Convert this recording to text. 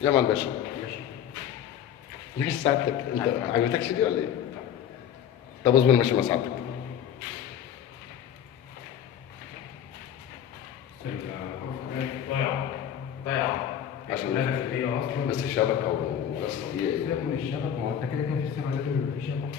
يا مان باشا ليش سعادتك؟ انت عجبتكش دي ولا ايه؟ طب اصبر ماشي مع سعادتك. ضيعة عشان هي اصلا بس الشبكه وبس سيبك من الشبك، ما هو انت كده كده في السبب لازم يبقى في شبك.